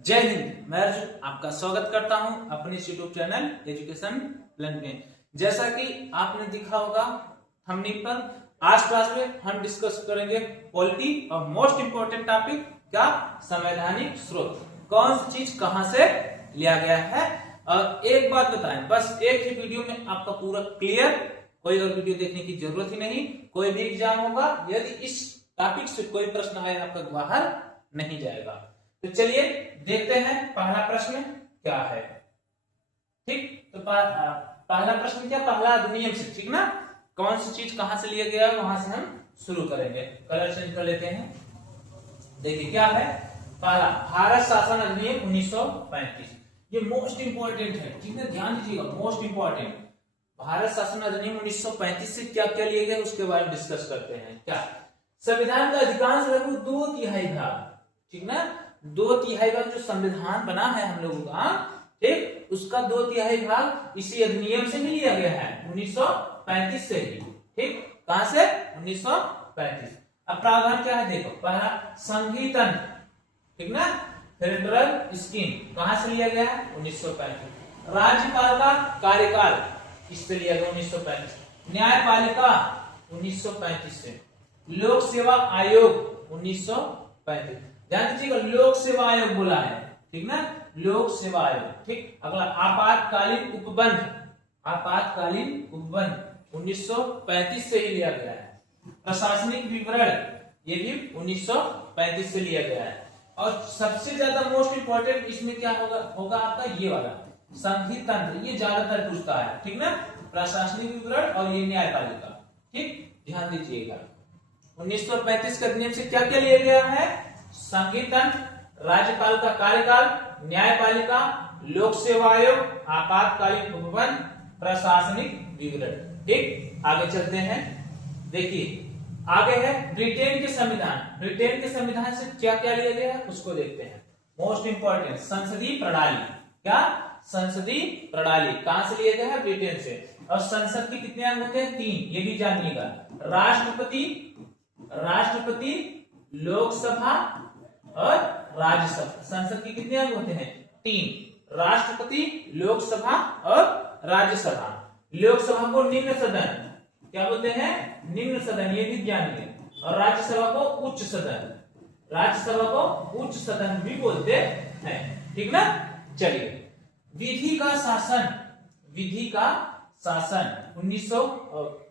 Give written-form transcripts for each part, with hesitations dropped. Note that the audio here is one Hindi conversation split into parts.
जय हिंद। मैं अर्जुन आपका स्वागत करता हूं अपने यूट्यूब चैनल एजुकेशन प्लान में। जैसा कि आपने देखा होगा थंबनेल पर, आज क्लास में हम डिस्कस करेंगे पॉलिटी और मोस्ट इंपोर्टेंट टॉपिक क्या, संवैधानिक स्रोत। कौन सी चीज कहां से लिया गया है। और एक बात बताएं, बस एक ही वीडियो में आपका पूरा क्लियर, कोई और वीडियो देखने की जरूरत ही नहीं। कोई भी एग्जाम होगा, यदि इस टॉपिक से कोई प्रश्न आए आपका बाहर नहीं जाएगा। तो चलिए देखते हैं पहला प्रश्न क्या है। ठीक, तो पहला प्रश्न क्या, पहला अधिनियम से, ठीक ना। कौन सी चीज कहां से लिया गया है वहां से हम शुरू करेंगे। कलर चेंज कर लेते हैं। देखिए क्या है, पहला भारत शासन अधिनियम 1935। ये मोस्ट इंपॉर्टेंट है, ठीक है, ध्यान दीजिएगा, मोस्ट इंपॉर्टेंट। भारत शासन अधिनियम 1935 से क्या क्या लिए गए उसके बारे में डिस्कस करते हैं। क्या, संविधान का अधिकांश लगभग 2/3 भाग, ठीक ना, 2/3 भाग जो संविधान बना है हम लोगों का, ठीक, उसका 2/3 भाग इसी अधिनियम से ही लिया गया है, 1935 से ही। ठीक, कहां से, 1935। अब प्रावधान क्या है देखो, पहला संघीय तंत्र, ठीक ना, फेडरल स्कीम कहां से लिया गया है, 1935। राज्यपाल का कार्यकाल इससे लिया गया 1935। न्यायपालिका 1935 से। लोक सेवा आयोग 1935। ध्यान दीजिएगा, लोक सेवा आयोग बोला है, ठीक ना, लोक सेवा आयोग। ठीक, अगला आपातकालीन उपबंध, आपातकालीन उपबंध 1935 से ही लिया गया है। प्रशासनिक विवरण ये भी 1935 से लिया गया है। और सबसे ज्यादा मोस्ट इंपॉर्टेंट इसमें क्या होगा आपका ये वाला संघीय तंत्र, ये ज्यादातर पूछता है, ठीक ना, प्रशासनिक विवरण और ये न्यायपालिका। ठीक, ध्यान दीजिएगा 1935 के अधिनियम से क्या क्या लिया गया है, संघीय तंत्र, राज्यपाल का कार्यकाल, न्यायपालिका, लोक सेवा आयोग, आपातकालीन उपबंध, प्रशासनिक विवरण। ठीक, आगे चलते हैं। देखिए आगे है ब्रिटेन के संविधान। ब्रिटेन के संविधान से क्या क्या लिया गया है उसको देखते हैं। मोस्ट इंपॉर्टेंट संसदीय प्रणाली, क्या, संसदीय प्रणाली कहां से लिया गया है, ब्रिटेन से। और संसद के कितने अंग होते हैं, 3, ये भी जानिएगा। राष्ट्रपति, राष्ट्रपति, लोकसभा और राज्यसभा। संसद के कितने अंग होते हैं, 3, राष्ट्रपति, लोकसभा और राज्यसभा। लोकसभा को निम्न सदन क्या बोलते हैं, निम्न सदन, ये भी जानिए। और राज्यसभा को उच्च सदन, राज्यसभा को उच्च सदन भी बोलते हैं, ठीक ना। चलिए विधि का शासन, विधि का शासन 1900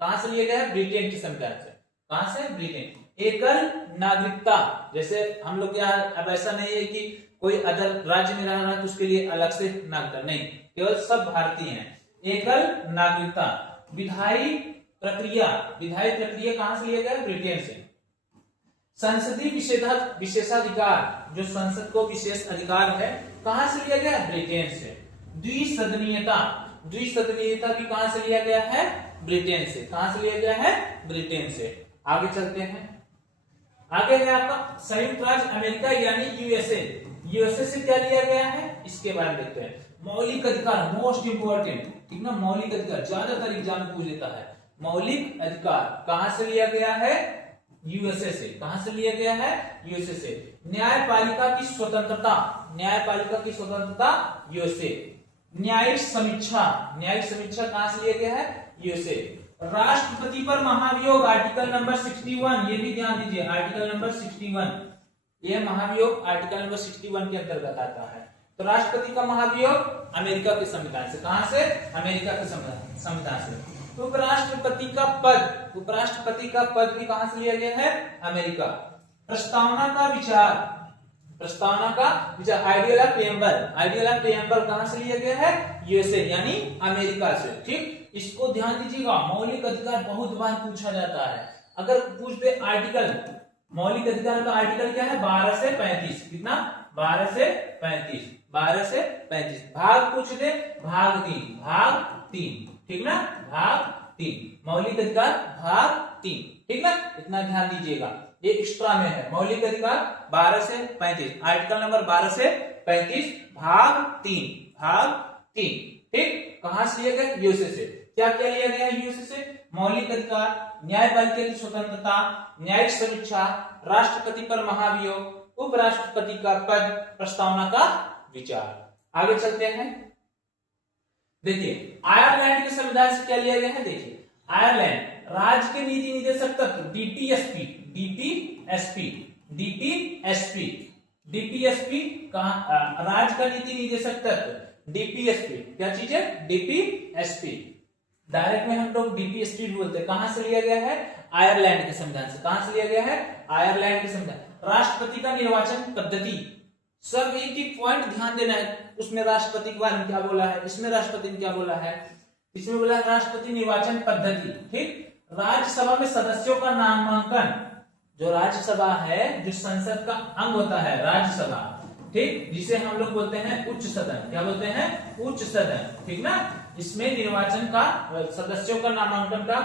कहां से लिया गया है, ब्रिटेन के संविधान से। कहां से, ब्रिटेन। एकल नागरिकता, जैसे हम लोग यहाँ अब ऐसा नहीं है कि कोई अदर राज्य में रह रहा है तो उसके लिए अलग से नागरिकता नहीं, केवल सब भारतीय हैं। एकल नागरिकता। विधायी प्रक्रिया, विधायी प्रक्रिया कहां से लिया गया, ब्रिटेन से। संसदीय विशेषाधिकार, जो संसद को विशेष अधिकार है, कहां से लिया गया, ब्रिटेन से। द्विसदनीयता, द्विसदनीयता भी कहां से लिया गया है, ब्रिटेन से। कहां से लिया गया है, ब्रिटेन से। आगे चलते हैं। आगे है आपका संयुक्त राज्य अमेरिका यानी यूएसए। यूएसए से क्या लिया गया है इसके बारे में देखते हैं। मौलिक अधिकार, मोस्ट इंपोर्टेंट, ठीक ना, मौलिक अधिकार ज्यादातर एग्जाम पूछ लेता है। मौलिक अधिकार कहां से लिया गया है, यूएसए से। कहां से लिया गया है, यूएसए से। न्यायपालिका की स्वतंत्रता, न्यायपालिका की स्वतंत्रता यूएसए। न्यायिक समीक्षा, न्यायिक समीक्षा कहां से लिया गया है, यूएसए। राष्ट्रपति पर महाभियोग आर्टिकल नंबर 61, ये भी ध्यान दीजिए, आर्टिकल नंबर 61, ये महाभियोग आर्टिकल नंबर 61 के अंतर्गत आता है। तो राष्ट्रपति का महाभियोग अमेरिका के संविधान से। कहां से, अमेरिका के संविधान से। उपराष्ट्रपति का पद, उपराष्ट्रपति का पद भी कहां से लिया गया है, अमेरिका। प्रस्तावना का विचार, प्रस्तावना का विचार, ideal of preamble, ideal of preamble कहां से लिया गया है, यूएसए यानी अमेरिका से। ठीक, इसको ध्यान दीजिएगा, मौलिक अधिकार बहुत बार पूछा जाता है। अगर पूछ दे आर्टिकल, मौलिक अधिकार का आर्टिकल क्या है, 12 से 35, कितना, 12 से 35, 12 से 35। भाग पूछ दे, भाग 3, भाग 3, ठीक ना, भाग 3, मौलिक अधिकार भाग 3, ठीक ना, इतना ध्यान दीजिएगा, ये एक्स्ट्रा में है। मौलिक अधिकार 12 से 35, आर्टिकल नंबर 12 से 35, भाग 3, भाग 3। ठीक, कहां से लिया गया, यूएसए से। क्या क्या लिया गया है यूएसए से, मौलिक अधिकार, न्यायपालिका की स्वतंत्रता, न्यायिक समीक्षा, राष्ट्रपति पर महाभियोग, उपराष्ट्रपति का पद, प्रस्तावना का विचार। आगे चलते हैं। देखिए आयरलैंड के संविधान से क्या लिया गया है। देखिए आयरलैंड राज्य के नीति निदेशक तत्व डीपीएसपी, डीपीएसपी, डीपीएसपी, डीपीएसपी कहां, राज्य का नीति निदेशक तत्व डीपीएसपी, क्या चीज है, डीपीएसपी। डायरेक्ट में हम लोग डीपीएसपी बोलते हैं। कहां से लिया गया है, आयरलैंड के संविधान से। कहां से लिया गया है, आयरलैंड के संविधान। राष्ट्रपति का निर्वाचन पद्धति, सब एक एक पॉइंट ध्यान देना है। उसमें राष्ट्रपति के बारे में क्या बोला है, इसमें राष्ट्रपति ने क्या बोला है, इसमें बोला है राष्ट्रपति निर्वाचन पद्धति। ठीक, राज्यसभा में सदस्यों का नामांकन, जो राज्यसभा है, जो संसद का अंग होता है राज्यसभा, ठीक, जिसे हम लोग बोलते हैं उच्च सदन। क्या बोलते हैं, उच्च सदन, ठीक ना। इसमें निर्वाचन का, सदस्यों का नामांकन का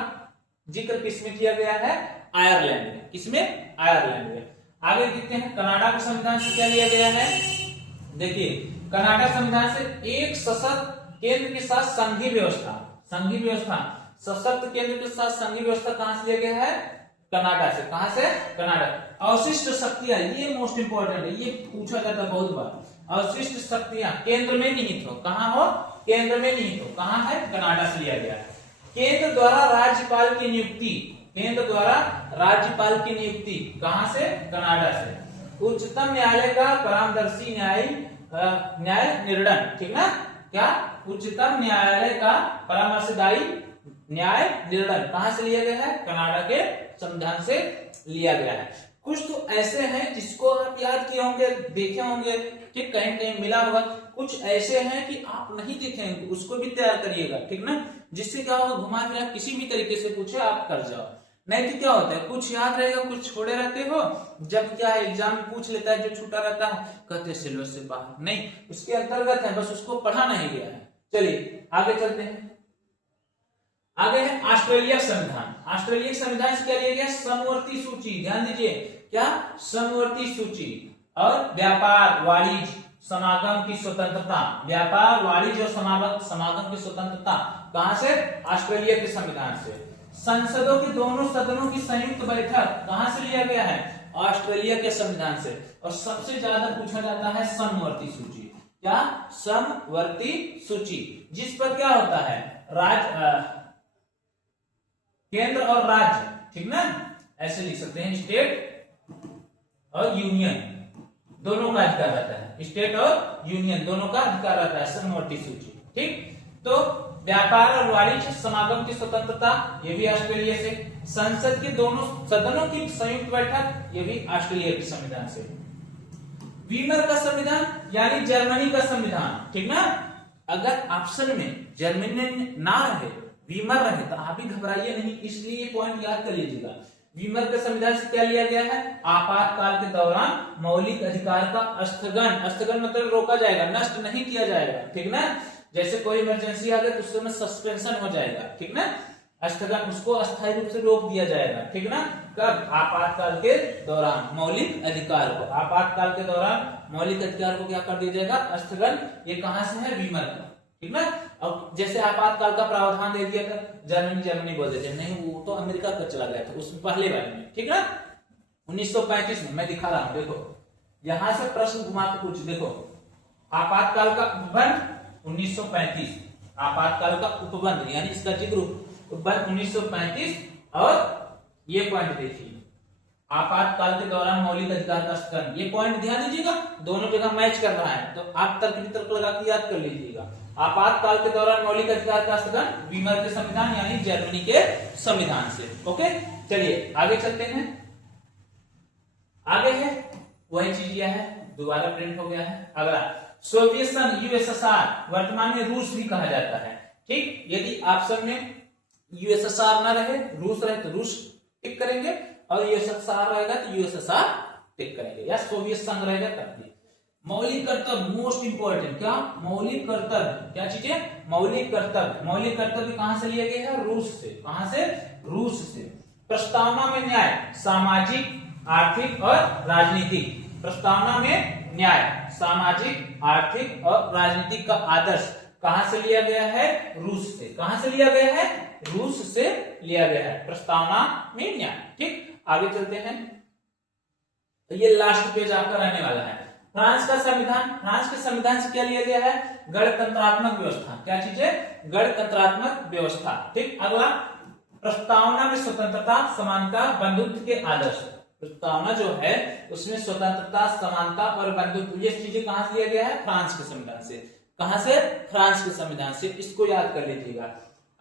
जिक्र किसमें किया गया है, आयरलैंड में। किसमें, आयरलैंड में। आगे देखते हैं कनाडा के संविधान से क्या लिया गया है। देखिए कनाडा संविधान से एक सशक्त केंद्र के साथ संघीय व्यवस्था, संघीय व्यवस्था, सशक्त केंद्र के साथ संघीय व्यवस्था कहां से लिया गया है, कनाडा से। कहां से, कनाडा। अवशिष्ट शक्तियां, ये मोस्ट इंपोर्टेंट है, ये पूछा जाता है बहुत बार। अवशिष्ट शक्तियां केंद्र में निहित हो, कहां हो, केंद्र में निहित हो, कहां है, कनाडा से लिया गया है। केंद्र द्वारा राज्यपाल की नियुक्ति, केंद्र द्वारा राज्यपाल की नियुक्ति कहां से, कनाडा से। उच्चतम न्यायालय का परामर्शी न्याय निर्णय, ठीक ना, क्या, उच्चतम न्यायालय का परामर्शदायी न्याय निर्णय कहां से लिया गया है, कनाडा के संविधान से लिया गया है। कुछ तो ऐसे हैं जिसको आप याद किए होंगे, देखे होंगे, ठीक, कहीं कहीं मिला होगा। कुछ ऐसे हैं कि आप नहीं देखे होंगे, उसको भी तैयार करिएगा, ठीक ना, जिससे क्या होगा, घुमा फिरा किसी भी तरीके से पूछे आप कर जाओ। नहीं तो क्या होता है, कुछ याद रहेगा, कुछ छोड़े रहते हो, जब क्या है एग्जाम में पूछ लेता है, जो छूटा रहता है कहते सिलेबस से बाहर, नहीं, उसके अंतर्गत है, बस उसको पढ़ा नहीं गया है। चलिए आगे चलते हैं। आगे है ऑस्ट्रेलिया संविधान। ऑस्ट्रेलिया संविधान से क्या लिया गया, समवर्ती सूची। ध्यान दीजिए, क्या, समवर्ती सूची। और व्यापार, वाणिज्य, समागम की स्वतंत्रता, व्यापार, वाणिज्य और समागम की स्वतंत्रता कहां से, ऑस्ट्रेलिया के संविधान से। संसदों की दोनों सदनों की संयुक्त बैठक कहां से लिया गया है, ऑस्ट्रेलिया के संविधान से। और सबसे ज्यादा पूछा जाता है समवर्ती सूची। क्या, समवर्ती सूची, जिस पर क्या होता है, केंद्र और राज्य, ठीक ना, ऐसे लिख सकते हैं, स्टेट और यूनियन दोनों का अधिकार रहता है, स्टेट और यूनियन दोनों का अधिकार रहता है समवर्ती सूची। ठीक, तो व्यापार और वाणिज्य, समागम की स्वतंत्रता, ये भी ऑस्ट्रेलिया से। संसद के दोनों सदनों की संयुक्त बैठक, ये भी ऑस्ट्रेलिया के संविधान से। वीमर का संविधान यानी जर्मनी का संविधान, ठीक ना। अगर ऑप्शन में जर्मनी ना रहे, वीमर रहे, तो आप भी घबराइए नहीं, इसलिए ये पॉइंट याद कर लीजिएगा। वीमर के संविधान से क्या लिया गया है, आपातकाल के दौरान मौलिक अधिकार का स्थगन, स्थगन मतलब रोका जाएगा, नष्ट नहीं किया जाएगा, ठीक ना। जैसे कोई इमरजेंसी आ गई तो उस समय सस्पेंशन हो जाएगा, ठीक ना, स्थगन, उसको अस्थायी रूप से रोक दिया जाएगा, ठीक ना। कब, आपातकाल के दौरान मौलिक अधिकार को, आपातकाल के दौरान मौलिक अधिकार को क्या कर दिया जाएगा, स्थगन। ये कहां से है, वीमर का, ठीक ना। अब जैसे आपातकाल का प्रावधान दे दिया था, जर्मनी बोल देते नहीं, वो तो अमेरिका का चला गया था उसमें पहले वाले में, ठीक ना। 1935 में मैं दिखा रहा हूं, देखो यहां से प्रश्न घुमा के पूछ, देखो आपातकाल का उपबंध 1935, आपातकाल का उपबंध यानी इसका जिक्र उपबंध 1935। और ये पॉइंट देखिए, आपातकाल के दौरान मौलिक अधिकार का स्थगन, ये पॉइंट ध्यान दीजिएगा, दोनों जगह मैच कर रहा है, तो आप तर्क वितर्क लगा के याद कर लीजिएगा। आपातकाल के दौरान मौलिक अधिकार का स्थगन, वीमर के संविधान यानी जर्मनी के संविधान से। ओके, चलिए आगे चलते हैं। आगे है वही चीज यह है, दोबारा प्रिंट हो गया है। अगला सोवियत संघ, यूएसएसआर, वर्तमान में रूस भी कहा जाता है। ठीक, यदि ऑप्शन में यूएसएसआर ना रहे, रूस रहे तो रूस टिक करेंगे, और यूएसएसआर रहेगा तो यूएसएसआर टिक करेंगे, या सोवियत संघ रहेगा तब भी। मौलिक कर्तव्य मोस्ट इंपोर्टेंट, क्या, मौलिक कर्तव्य, क्या चीज है, मौलिक कर्तव्य। मौलिक कर्तव्य कहां से लिया गया है, रूस से। कहां से, रूस से। प्रस्तावना में न्याय, सामाजिक, आर्थिक और राजनीतिक। प्रस्तावना में न्याय, सामाजिक, आर्थिक और राजनीतिक का आदर्श कहां से लिया गया है, रूस से। कहां से लिया गया है, रूस से लिया गया है, प्रस्तावना में न्याय। ठीक, आगे चलते हैं। तो ये लास्ट पेज आपका रहने वाला है। फ्रांस का संविधान, फ्रांस के संविधान से क्या लिया गया है? गणतंत्रात्मक व्यवस्था। क्या चीज है? गणतंत्रात्मक व्यवस्था। ठीक, अगला प्रस्तावना में स्वतंत्रता, समानता, बंधुत्व के आदर्श। प्रस्तावना जो है उसमें स्वतंत्रता, समानता और बंधुत्व ये चीजें कहां से लिया गया है? फ्रांस के संविधान से। कहां से? फ्रांस के संविधान से। इसको याद कर लीजिएगा।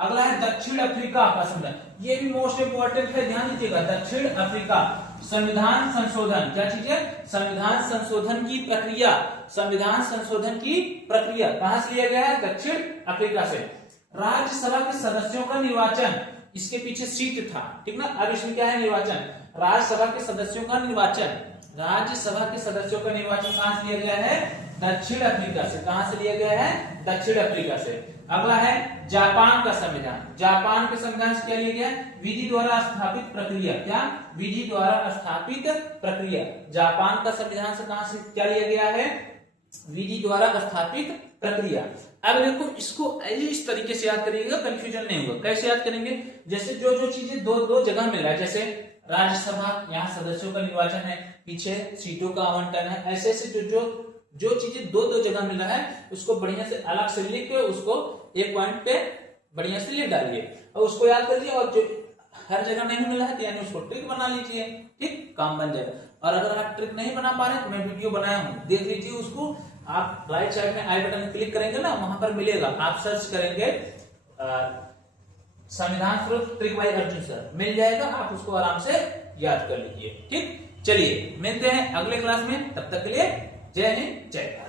अगला है दक्षिण अफ्रीका का संविधान, ये भी मोस्ट इंपोर्टेंट है, ध्यान दीजिएगा। दक्षिण अफ्रीका संविधान संशोधन। क्या चीज है? संविधान संशोधन की प्रक्रिया। संविधान संशोधन की प्रक्रिया कहां से लिया गया है? दक्षिण अफ्रीका से। राज्यसभा के सदस्यों का निर्वाचन, इसके पीछे सीट था, ठीक ना। अब इसमें क्या है? निर्वाचन। राज्यसभा के सदस्यों का निर्वाचन, राज्यसभा के सदस्यों का निर्वाचन कहां से लिया गया है? दक्षिण अफ्रीका से। कहां से लिया गया है? दक्षिण अफ्रीका से। अगला है जापान का संविधान। जापान के संविधान से क्या लिया गया? विधि द्वारा स्थापित प्रक्रिया। क्या? विधि द्वारा स्थापित प्रक्रिया। जापान का संविधान से कहां से क्या लिया गया है? विधि द्वारा स्थापित प्रक्रिया। अब देखो इसको इस तरीके से याद करिएगा, कंफ्यूजन नहीं होगा। कैसे याद करेंगे? जैसे जो चीजें दो जगह मिल रहा है, जैसे राज्यसभा, यहाँ सदस्यों का निर्वाचन है, पीछे सीटों का आवंटन है, ऐसे ऐसे जो चीजें दो जगह मिल रहा है उसको बढ़िया से अलग से लिख के उसको एक पॉइंट पे बढ़िया से लिख डालिए और उसको याद कर लीजिए। और जो हर जगह नहीं मिला है तो यानी उसको ट्रिक बना लीजिए, ठीक, काम बन जाएगा। और अगर आप ट्रिक नहीं बना पा रहे तो मैं वीडियो बनाया हूं, देख लीजिए उसको। आप राइट साइड में आई बटन क्लिक करेंगे ना, वहां पर मिलेगा, आप सर्च करेंगे संविधान स्वरूप ट्रिक बाय अर्जुन सर, मिल जाएगा। आप उसको आराम से याद कर लीजिए, ठीक। चलिए मिलते हैं अगले क्लास में, तब तक के लिए जय हिंद, जय भारत।